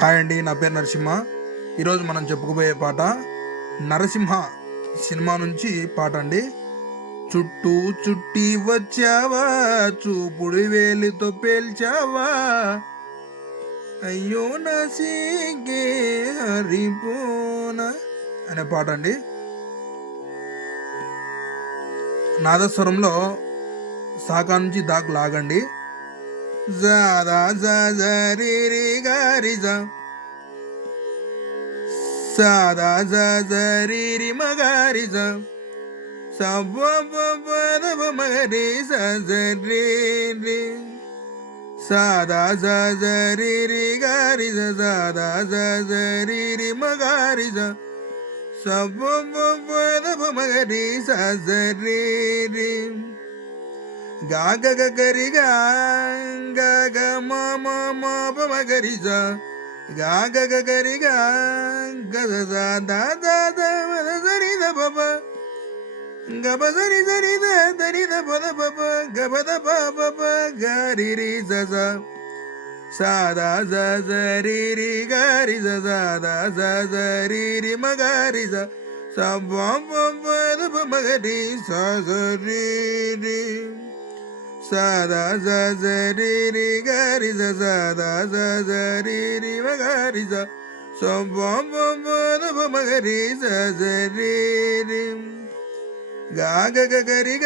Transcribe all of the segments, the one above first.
Hi అండి, నా పేరు నరసింహ. ఈరోజు మనం చెప్పుకోబోయే పాట నరసింహ సినిమా నుంచి పాట అండి. చుట్టూ చుట్టి వచ్చావా, చూపుడు వేలితో పేల్చావా, అయ్యో నా సీగే హరిపోనా అనే పాట అండి. నాదస్వరంలో సాకా నుంచి దాకు లాగండి. జాదా జరి గారిజా సాదా జరి మగారిజా సబ మగరి సరి సాదా జరి గారిజ సాదా జరి మగారిజ సబ మగరి సరి గాగ గరిగా గగ మమ మప మగరిజ గాగ గరిగా గద దాదా సరి ద పప గబ సరి సరి దని ద పద పప గబద పప గరి రి స సాదా సరి రి గరి సాదా సరి రి మగరి సబ మగరి సరి రి సాదా సరి గరి సాదా సరి మగరి సబ మగరి సరి గాగ గరి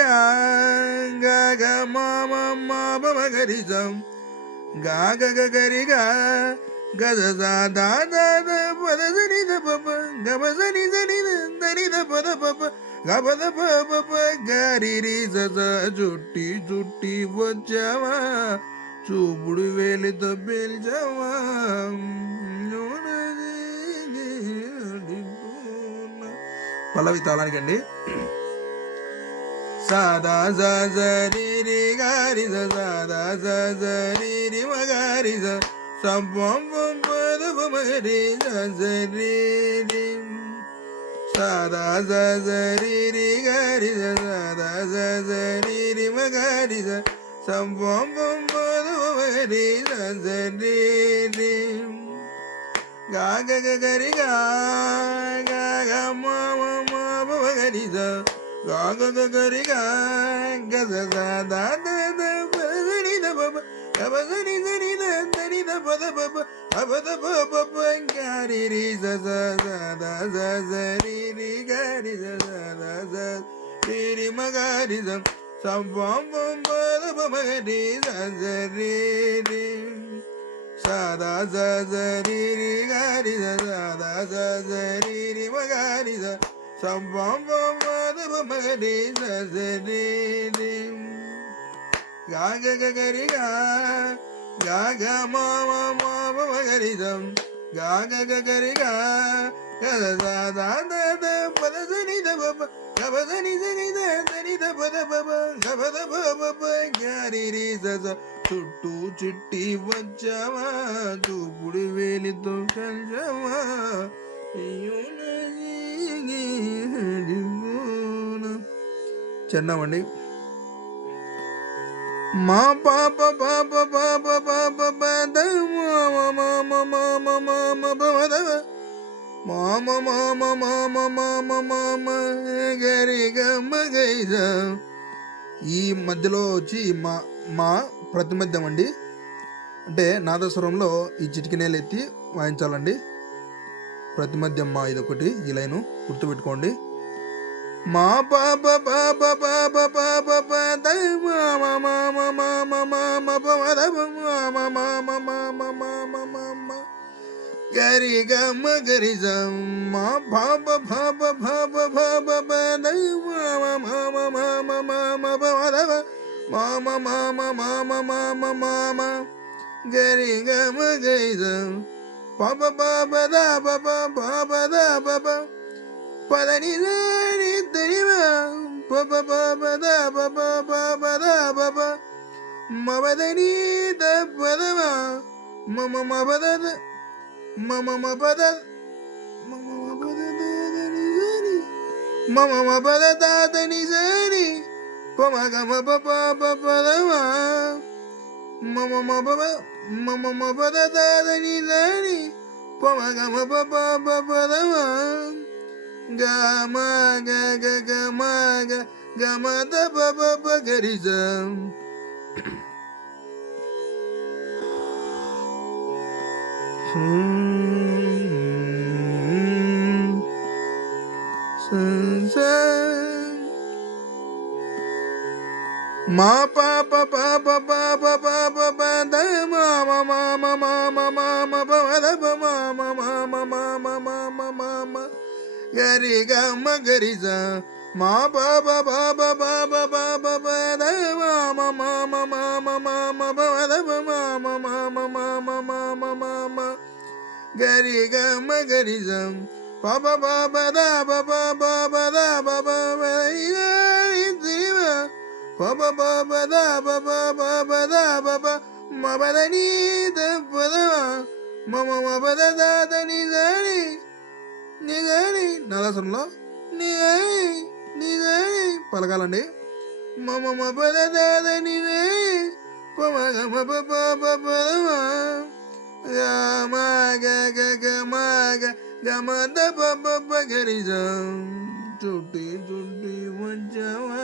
గగ మమ మప మగరి గాగ గరి గద సాదా పద సని ద పప గబ సని సని దని ద పద పప గబద పప గరి రి స చుట్టి చుట్టి వచ్చావా, చూపుడు వేలితో పేల్చావా. పల్లవి తాళానికండి. సాదా సరి గారి సాదా సరి మగారి సంపం మగరి సరి సాదా సరి గారి సాదా సరి మగారి సంపం మగరి సరి గాగ గరి గగ మమ మగరి గాగ గరి గద సాదా సరి ద పప గబ సరి సరి దని ద పద పప అబద పప గరి రి సాదా సరి రి గరి సాదా సరి మగరి సంపం మగరి సరి సాదా సరి రి గరి సాదా సరి మగరి సంపం మగరి సరి గాగ గరి గాగ మమ మప మగరి గాగ గరి గద సాదా పద సని ద పప గబ సని సని దని ద పద పప గబద పప గరి రి స చుట్టూ చుట్టి వచ్చావా, చూపుడు వేలితో కలిసావా, అయ్యో చెన్నామండి. మా పాప పాప పాప పాప పద మామ మామ మామ పద మామ మామ మామ మామ మామ గరి గమ్మ గైజ. ఈ మధ్యలో వచ్చి మా మా ప్రతిమధ్యం అండి. అంటే నాదస్వరంలో ఈ చిటికినేలు ఎత్తి వాయించాలండి. ప్రతిమధ్యం మా ఇదొకటి, ఈ లైను గుర్తుపెట్టుకోండి. మా పాప పాప పాప పాప పద మామ మామ మామ మామ పద మామ మామ మామ మామ మామ గరి గమ్మ గరి మా పాప పాప పాప పాప పద మామ మామ మామ మామ పద మామ మామ మామ మామ మామ గరి గమ్మ గరి పాప పాప ద పాప పాప ద పాప పదని దరివా పప పప ద పప పప ద పప మబదని ద పదవా మమ మబద మమ మబద మమ మబద దని జని మమ మబద దని జని పమ గమ పప పదవా మమ మబద దని జని పమ గమ పప పదమ గమ గ గ గమ గ గమ ద పప గరిజ మా పాప పాప పాప పాప పద మామ మామ మామ మామ పద మామ మామ మామ మామ మామ గరి గమ గరిజ మా పాప పాప పాప పాప పద మామ మామ మామ మామ పద మామ మామ మామ మామ మామ గరి గమ గరిజ పాప పాప ద పాప పాప ద పాప పప పప ద పప పప ద పప మబదని ద పదవ మమ మబద ద నిజని నిజని నలసంలో నిజని నిజని పలకాలండి మమ మబద ద నిజని పమ గమ పప పదవ గమ గ గ గమ గ గమ ద పప గరిజ చుట్టి చుట్టి వచ్చావా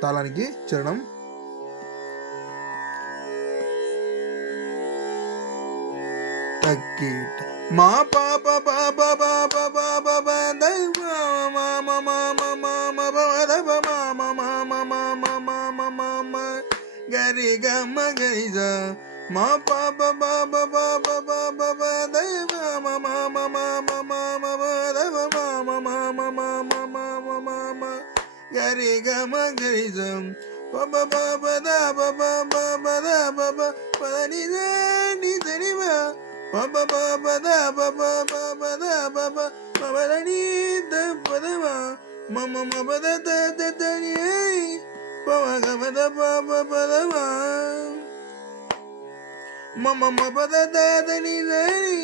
తాళానికి చరణం తక్కిట మా పాప పాప పాప పాప పద మామ మామ మామ పద మామ మామ మామ మామ మామ గరి గమ గరిజ మా పాప పాప పాప పాప పద మామ మామ మామ మామ పద మామ మామ మామ మామ మామ గరి గమ గరిజం పప పప ద పప పప ద పప పద నిజ నిజ నిమ పప పప ద పప పప ద పప పప ద ని ద పదమ మమ మప ద ద ద ద ని పమ గమ ద పప పదమ మమ మప ద ద ద ని ద ని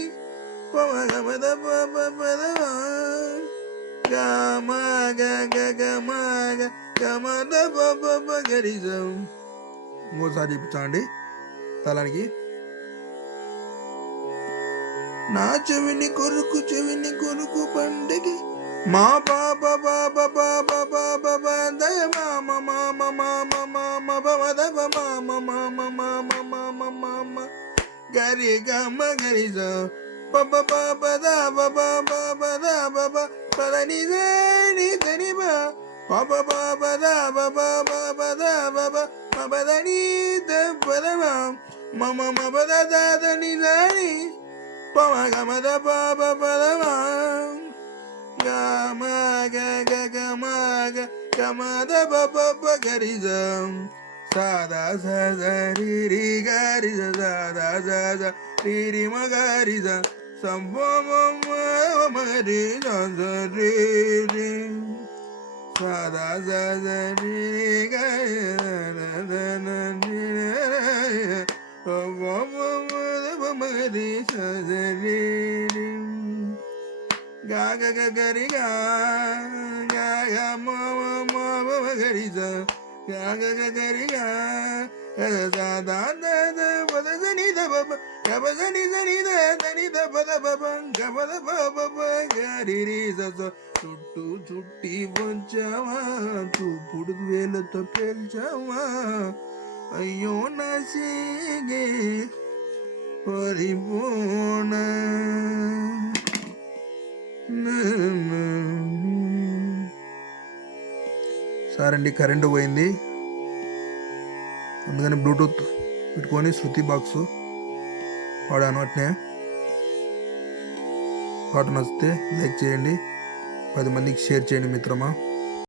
పమ గమ ద పప పదమ గమ గ గ గమ గ గమ ద పప గరిజం ఇంకోసారి చూపించండి తలానికి నా చెవిని కొరుకు పండుగ మా పాప పాప పాప పాప పద మామ మామ మామ మామ పద మామ మామ మామ మామ మామ గరి గమ గరిజ పప పాప ద పప పాప ద పప పద నిజ నిజ నిమ పప పాప ద పప పాప ద పప పద ని ద పదమ మమ మప ద ద ద నిజ ని పమ గమ ద పప పదమ గమ గ గ గమ గ గమ ద పప గరిజ సాదా సద రి రి గరిజ సాదా సద రి రి మ గరిజ సంభవ మరి సద రి రి సాదా సద రి రి గరిజ మరి సద రి రి గా గ గ గరి గా గా గా మ మ గరిజ గా గ గ గరి గా దా దా ద ద పద జని ద పప గ జని జని ద దని ద పద పప గ పద పప గరి రి స చుట్టూ చుట్టి వచ్చావా చూపుడు వేలతో పేల్చావా అయ్యో నా సిగే పరిపూర్ణ సార్ అండి కరెంటు పోయింది, అందుకని బ్లూటూత్ పెట్టుకొని శృతి బాక్స్ పాడాను. అట్నే పాట నచ్చితే లైక్ చేయండి, 10 మందికి షేర్ చేయండి మిత్రమా.